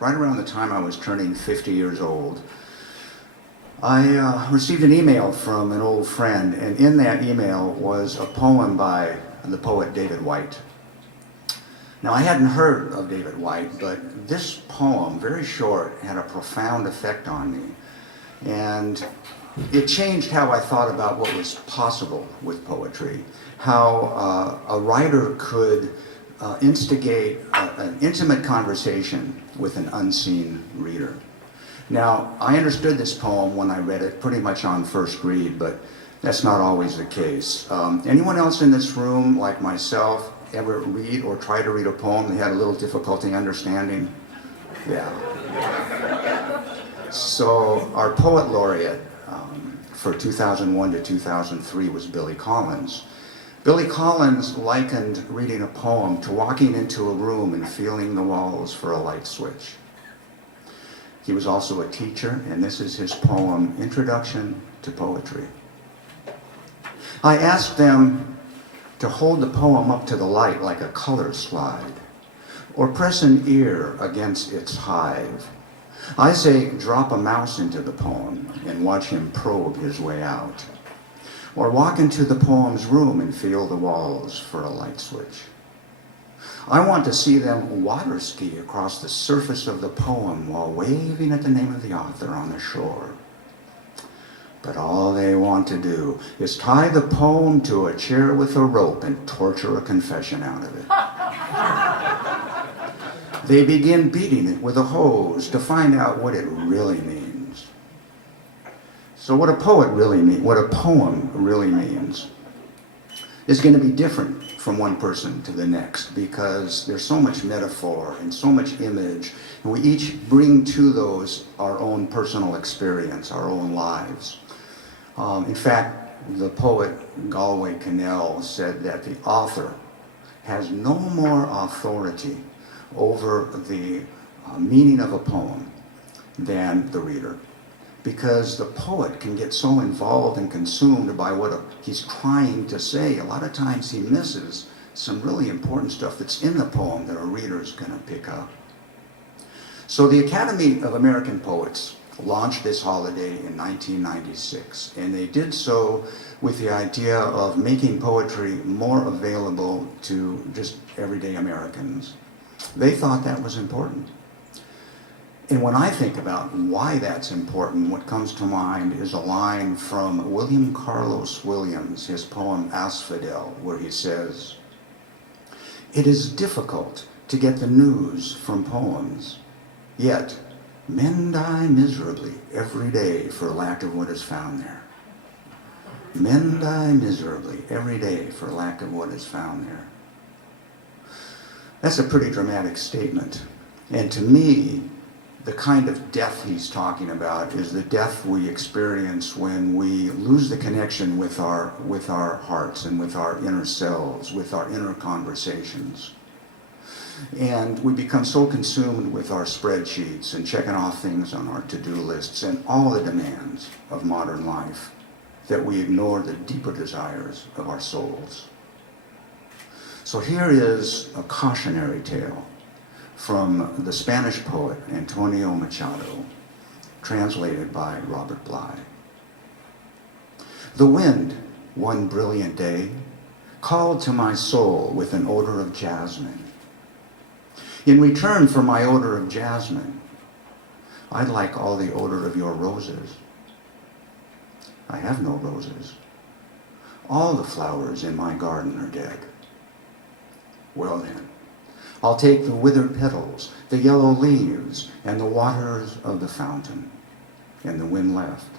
right around the time I was turning 50 years old, I received an email from an old friend, and in that email was a poem by the poet David Whyte. Now, I hadn't heard of David Whyte, but this poem, very short, had a profound effect on me. And it changed how I thought about what was possible with poetry, how a writer could instigate an intimate conversation with an unseen reader. Now, I understood this poem when I read it pretty much on first read, but that's not always the case. Anyone else in this room, like myself, ever read or try to read a poem they had a little difficulty understanding? Yeah. So our poet laureate for 2001 to 2003 was Billy Collins. Billy Collins likened reading a poem to walking into a room and feeling the walls for a light switch. He was also a teacher, and this is his poem, Introduction to Poetry. I asked them to hold the poem up to the light like a color slide, or press an ear against its hive. I say, drop a mouse into the poem and watch him probe his way out. Or walk into the poem's room and feel the walls for a light switch. I want to see them water ski across the surface of the poem while waving at the name of the author on the shore. But all they want to do is tie the poem to a chair with a rope and torture a confession out of it. They begin beating it with a hose to find out what it really means. So what a poem really means is going to be different from one person to the next, because there's so much metaphor and so much image, and we each bring to those our own personal experience, our own lives. In fact, the poet Galway Kinnell said that the author has no more authority over the meaning of a poem than the reader, because the poet can get so involved and consumed by what he's trying to say. A lot of times he misses some really important stuff that's in the poem that a reader is going to pick up. So the Academy of American Poets launched this holiday in 1996, and they did so with the idea of making poetry more available to just everyday Americans. They thought that was important. And when I think about why that's important, what comes to mind is a line from William Carlos Williams, his poem Asphodel, where he says, "It is difficult to get the news from poems, yet men die miserably every day for lack of what is found there." Men die miserably every day for lack of what is found there. That's a pretty dramatic statement. And to me, the kind of death he's talking about is the death we experience when we lose the connection with our hearts and with our inner selves, with our inner conversations. And we become so consumed with our spreadsheets and checking off things on our to-do lists and all the demands of modern life that we ignore the deeper desires of our souls. So here is a cautionary tale from the Spanish poet Antonio Machado, translated by Robert Bly. The wind, one brilliant day, called to my soul with an odor of jasmine. In return for my odor of jasmine, I'd like all the odor of your roses. I have no roses. All the flowers in my garden are dead. Well then, I'll take the withered petals, the yellow leaves, and the waters of the fountain. And the wind left,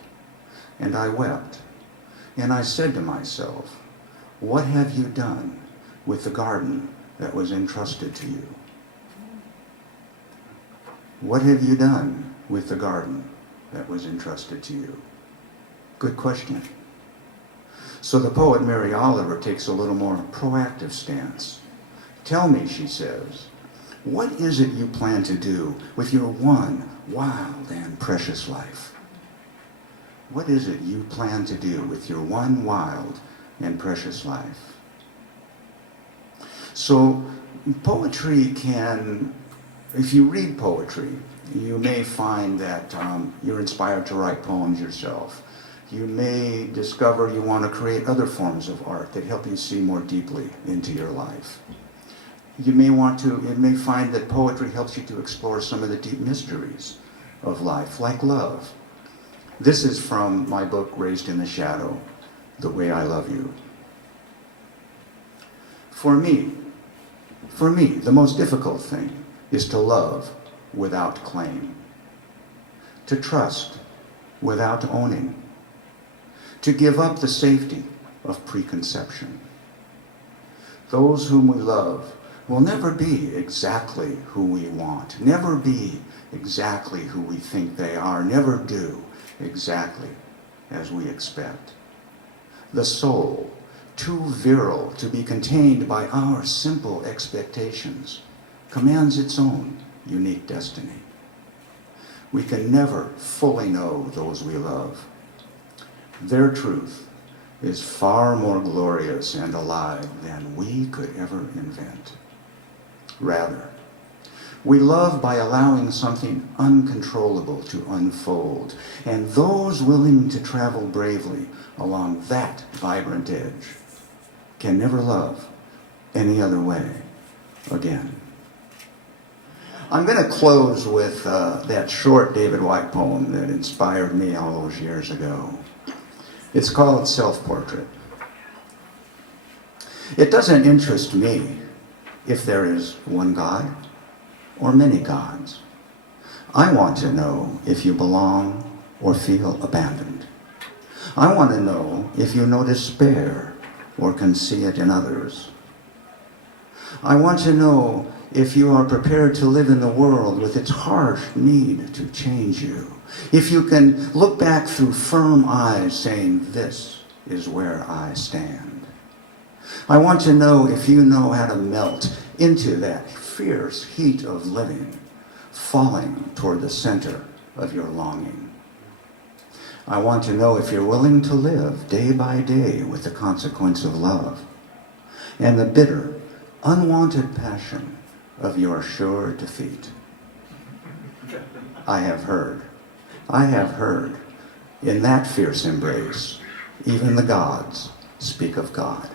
and I wept, and I said to myself, what have you done with the garden that was entrusted to you? What have you done with the garden that was entrusted to you? Good question. So the poet Mary Oliver takes a little more proactive stance. Tell me, she says, what is it you plan to do with your one wild and precious life? What is it you plan to do with your one wild and precious life? So poetry can If you read poetry, you may find that you're inspired to write poems yourself. You may discover you want to create other forms of art that help you see more deeply into your life. You may find that poetry helps you to explore some of the deep mysteries of life, like love. This is from my book, Raised in the Shadow, The Way I Love You. For me, the most difficult thing is to love without claim, to trust without owning, to give up the safety of preconception. Those whom we love will never be exactly who we want, never be exactly who we think they are, never do exactly as we expect. The soul, too virile to be contained by our simple expectations, commands its own unique destiny. We can never fully know those we love. Their truth is far more glorious and alive than we could ever invent. Rather, we love by allowing something uncontrollable to unfold, and those willing to travel bravely along that vibrant edge can never love any other way again. I'm going to close with that short David Whyte poem that inspired me all those years ago. It's called Self-Portrait. It doesn't interest me if there is one God or many gods. I want to know if you belong or feel abandoned. I want to know if you know despair or can see it in others. I want to know if you are prepared to live in the world with its harsh need to change you. If you can look back through firm eyes saying, "This is where I stand." I want to know if you know how to melt into that fierce heat of living, falling toward the center of your longing. I want to know if you're willing to live day by day with the consequence of love and the bitter, unwanted passion of your sure defeat. I have heard, in that fierce embrace, even the gods speak of God.